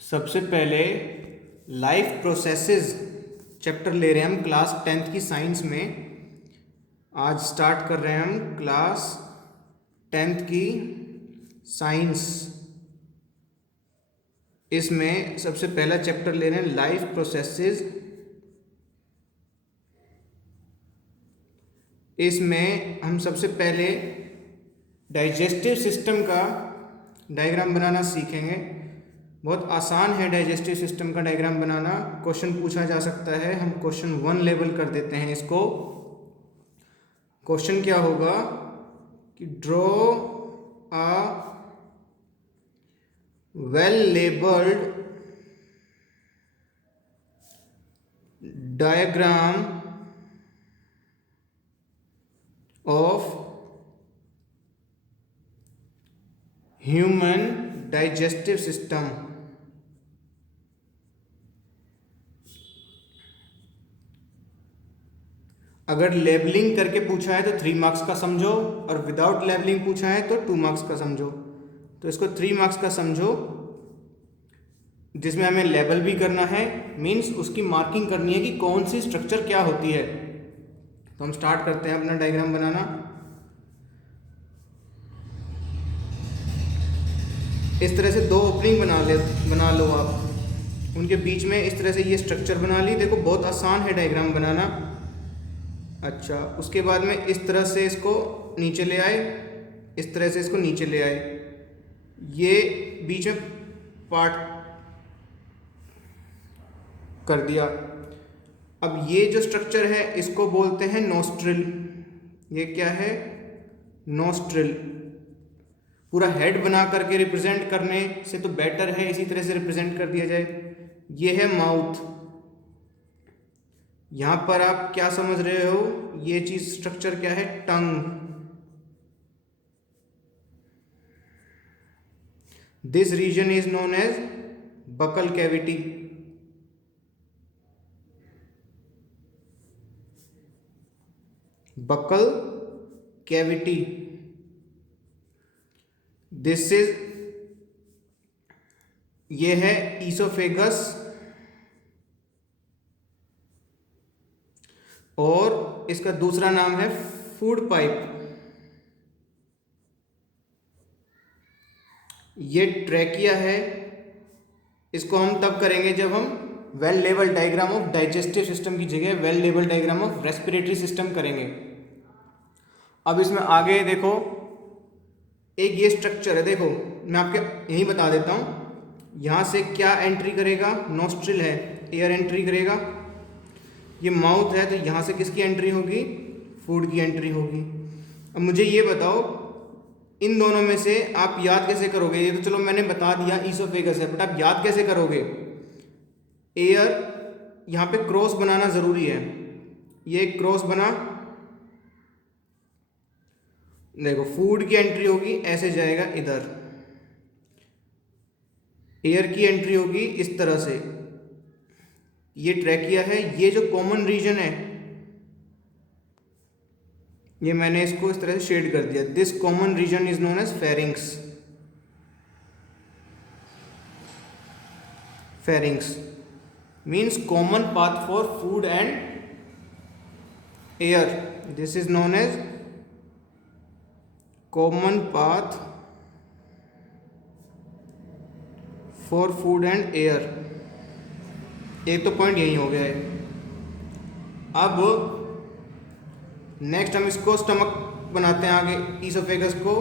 सबसे पहले life processes chapter ले रहे हैं हम क्लास 10th की साइंस में। आज स्टार्ट कर रहे हैं हम क्लास 10th की साइंस। इसमें सबसे पहला चैप्टर ले रहे हैं लाइफ प्रोसेसेस। इसमें हम सबसे पहले डाइजेस्टिव सिस्टम का डायग्राम बनाना सीखेंगे। बहुत आसान है डाइजेस्टिव सिस्टम का डायग्राम बनाना। क्वेश्चन पूछा जा सकता है, हम क्वेश्चन 1 लेवल कर देते हैं इसको। क्वेश्चन क्या होगा कि draw a well labelled diagram of human digestive system। अगर लेबलिंग करके पूछा है तो 3 मार्क्स का समझो, और विदाउट लेबलिंग पूछा है तो 2 मार्क्स का समझो। तो इसको 3 मार्क्स का समझो, जिसमें हमें लेबल भी करना है, मीन्स उसकी मार्किंग करनी है कि कौन सी स्ट्रक्चर क्या होती है। तो हम स्टार्ट करते हैं अपना डायग्राम बनाना। इस तरह से 2 ओपनिंग बना लो आप, उनके बीच में इस तरह से ये स्ट्रक्चर बना ली। देखो बहुत आसान है डायग्राम बनाना। अच्छा, उसके बाद में इस तरह से इसको नीचे ले आए, इस तरह से इसको नीचे ले आए, ये बीच में पार्ट कर दिया। अब ये जो स्ट्रक्चर है इसको बोलते हैं नोस्ट्रिल। ये क्या है? नोस्ट्रिल। पूरा हेड बना करके रिप्रेजेंट करने से तो बेटर है इसी तरह से रिप्रेजेंट कर दिया जाए। ये है माउथ। यहां पर आप क्या समझ रहे हो? ये चीज स्ट्रक्चर क्या है? Tongue. This region is known as buccal cavity. Buccal cavity. This is, ये है ईसोफेगस, और इसका दूसरा नाम है फूड पाइप। ये ट्रैकिया है। इसको हम तब करेंगे जब हम well level diagram of digestive system की जगह well level diagram of respiratory system करेंगे। अब इसमें आगे देखो, एक ये स्ट्रक्चर है। देखो मैं आपके यही बता देता हूं। यहां से क्या एंट्री करेगा? नोस्ट्रिल है, एयर एंट्री करेगा। ये माउथ है, तो यहां से किसकी एंट्री होगी? फूड की एंट्री होगी। अब मुझे ये बताओ, इन दोनों में से आप याद कैसे करोगे? ये तो चलो मैंने बता दिया ईसोफेगस है, बट आप याद कैसे करोगे? एयर यहां पे क्रॉस बनाना जरूरी है। ये क्रॉस बना, देखो फूड की एंट्री होगी, ऐसे जाएगा इधर। एयर की एंट्री होगी इस तरह से। ये ट्रैकिया है। ये जो कॉमन रीजन है, ये मैंने इसको इस तरह से शेड कर दिया। This common region is known as pharynx. Pharynx means common path for food and air. This is known as common path for food and air. एक तो पॉइंट यही हो गया है। अब नेक्स्ट हम इसको स्टमक बनाते हैं आगे, ईसोफेगस को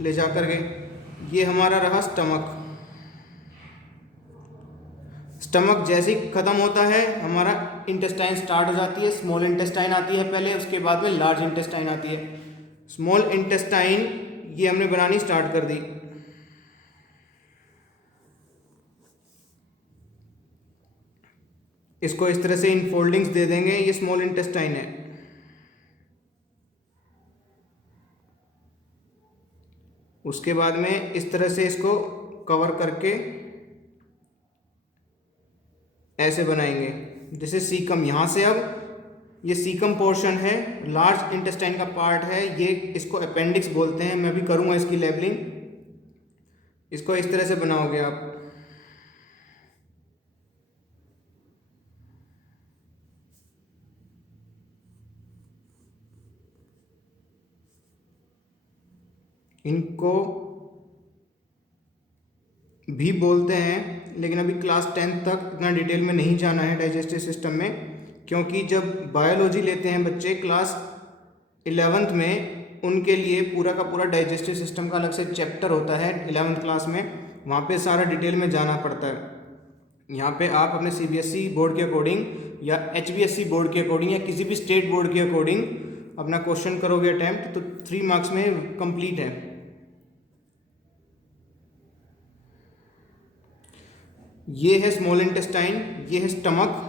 ले जा करके। ये हमारा रहा स्टमक। स्टमक जैसे ही खत्म होता है, हमारा इंटेस्टाइन स्टार्ट हो जाती है। स्मॉल इंटेस्टाइन आती है पहले, उसके बाद में लार्ज इंटेस्टाइन आती है। स्मॉल इंटेस्टाइन ये हमने बनानी स्टार्ट कर दी। इसको इस तरह से इनफोल्डिंग्स दे देंगे। ये स्मॉल इंटेस्टाइन है। उसके बाद में इस तरह से इसको कवर करके ऐसे बनाएंगे, जैसे सीकम। यहां से अब ये सीकम पोर्शन है, लार्ज इंटेस्टाइन का पार्ट है। ये इसको अपेंडिक्स बोलते हैं। मैं भी करूंगा इसकी लेबलिंग। इसको इस तरह से बनाओगे आप। इनको भी बोलते हैं, लेकिन अभी क्लास 10 तक इतना डिटेल में नहीं जाना है डाइजेस्टिव सिस्टम में, क्योंकि जब बायोलॉजी लेते हैं बच्चे क्लास 11th में, उनके लिए पूरा का पूरा डाइजेस्टिव सिस्टम का अलग से चैप्टर होता है 11th क्लास में, वहाँ पे सारा डिटेल में जाना पड़ता है। यहाँ पे आप अपने CBSE बोर्ड के अकॉर्डिंग या HBSE बोर्ड के अकॉर्डिंग या किसी भी स्टेट बोर्ड के अकॉर्डिंग अपना क्वेश्चन करोगे अटैम्प्ट तो 3 मार्क्स में कंप्लीट है। ये है स्मॉल इंटेस्टाइन, ये है stomach,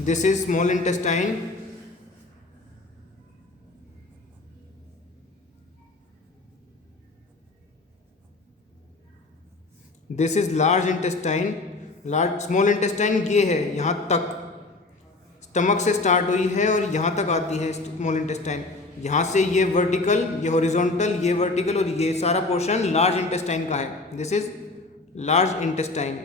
this is small intestine, this is large intestine. Large small intestine ये है, यहाँ तक स्टमक से स्टार्ट हुई है और यहाँ तक आती है स्मॉल इंटेस्टाइन। यहाँ से ये वर्टिकल, ये हॉरिजॉन्टल, ये वर्टिकल और ये सारा पोर्शन लार्ज इंटेस्टाइन का है। This is large intestine.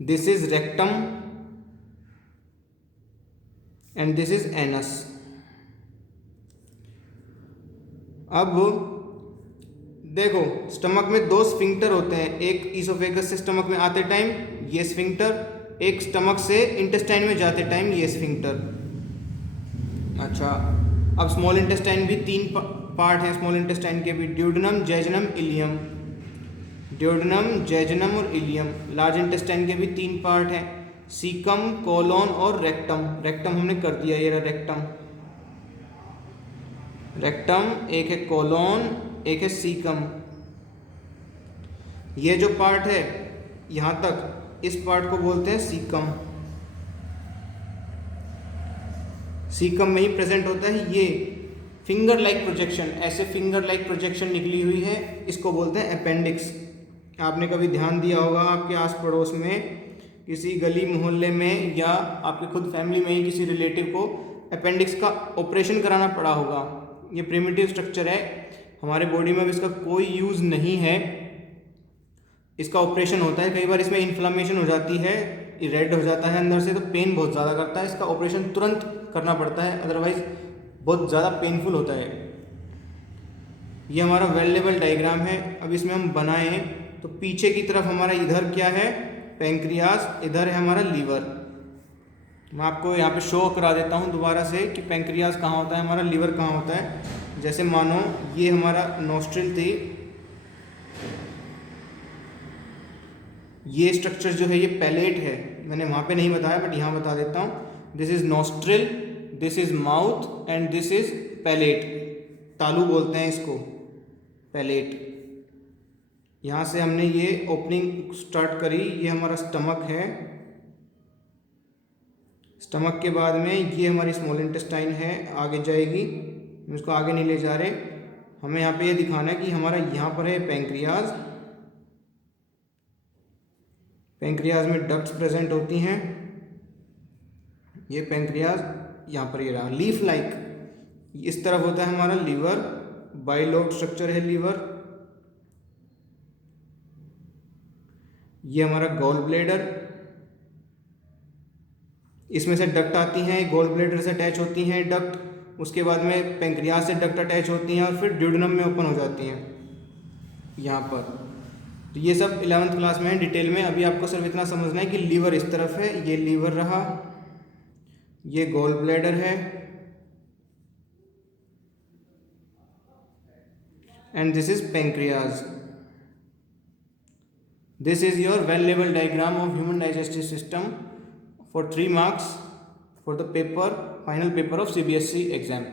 This is rectum and this is anus. अब देखो, स्टमक में 2 स्फिंक्टर होते हैं, एक ईसोफेगस से स्टमक में आते टाइम ये स्फिंक्टर, एक स्टमक से इंटेस्टाइन में जाते टाइम ये स्फिंक्टर। अच्छा, अब स्मॉल इंटेस्टाइन भी 3 पार्ट हैं स्मॉल इंटेस्टाइन के भी, duodenum, jejunum, ileum. Duodenum, jejunum और इलियम। लार्ज इंटेस्टाइन के भी 3 पार्ट हैं, सीकम, कोलोन और रेक्टम। रेक्टम हमने कर दिया, ये रहा रेक्टम। रेक्टम, एक है कोलोन, एक है सीकम। ये जो पार्ट है यहाँ तक, इस पार्ट को बोलते हैं सीकम। सीकम में ही प्रेजेंट होता है ये फिंगर लाइक प्रोजेक्शन, ऐसे फिंगर लाइक प्रोजेक्शन निकली हुई है, इसको बोलते हैं अपेंडिक्स। आपने कभी ध्यान दिया होगा आपके आस पड़ोस में किसी गली मोहल्ले में या आपके खुद फैमिली में ही किसी रिलेटिव को अपेंडिक्स का ऑपरेशन कराना पड़ा होगा। ये प्रिमिटिव स्ट्रक्चर है, हमारे बॉडी में अब इसका कोई यूज़ नहीं है, इसका ऑपरेशन होता है। कई बार इसमें इन्फ्लामेशन हो जाती है, रेड हो जाता है अंदर से, तो पेन बहुत ज़्यादा करता है, इसका ऑपरेशन तुरंत करना पड़ता है, अदरवाइज बहुत ज़्यादा पेनफुल होता है। ये हमारा वेल लेवल डायग्राम है। अब इसमें हम बनाएं तो पीछे की तरफ हमारा इधर क्या है, पैंक्रियाज, इधर है हमारा लीवर। मैं आपको यहाँ पे शो करा देता हूँ दोबारा से कि पैंक्रियाज कहाँ होता है, हमारा लीवर कहाँ होता है। जैसे मानो ये हमारा नोस्ट्रिल थी, ये स्ट्रक्चर जो है ये पैलेट है, मैंने वहाँ पे नहीं बताया बट यहाँ बता देता हूँ। This is nostril, this is mouth and this is palate. तालू बोलते हैं इसको, पैलेट। यहाँ से हमने ये ओपनिंग स्टार्ट करी, ये हमारा स्टमक है। स्टमक के बाद में ये हमारी स्मॉल इंटेस्टाइन है, आगे जाएगी, हम इसको आगे नहीं ले जा रहे। हमें यहाँ पे ये दिखाना है कि हमारा यहाँ पर है पैंक्रियाज। पैंक्रियाज में डक्ट्स प्रेजेंट होती हैं, ये पैंक्रियाज यहाँ पर ये रहा, लीफ लाइक। इस तरफ होता है हमारा लीवर, बाइलोब स्ट्रक्चर है लीवर। ये हमारा गॉल ब्लैडर, इसमें से डक्ट आती हैं, गॉल ब्लैडर से अटैच होती हैं डक्ट, उसके बाद में पैंक्रियाज से डक्ट अटैच होती हैं और फिर ड्यूडेनम में ओपन हो जाती हैं यहाँ पर। तो ये सब 11th क्लास में है डिटेल में। अभी आपको सिर्फ इतना समझना है कि लीवर इस तरफ है, ये लीवर रहा, ये गॉल ब्लैडर है and this is pancreas. This is your well level diagram of human digestive system for 3 marks for the paper, final paper of CBSE exam.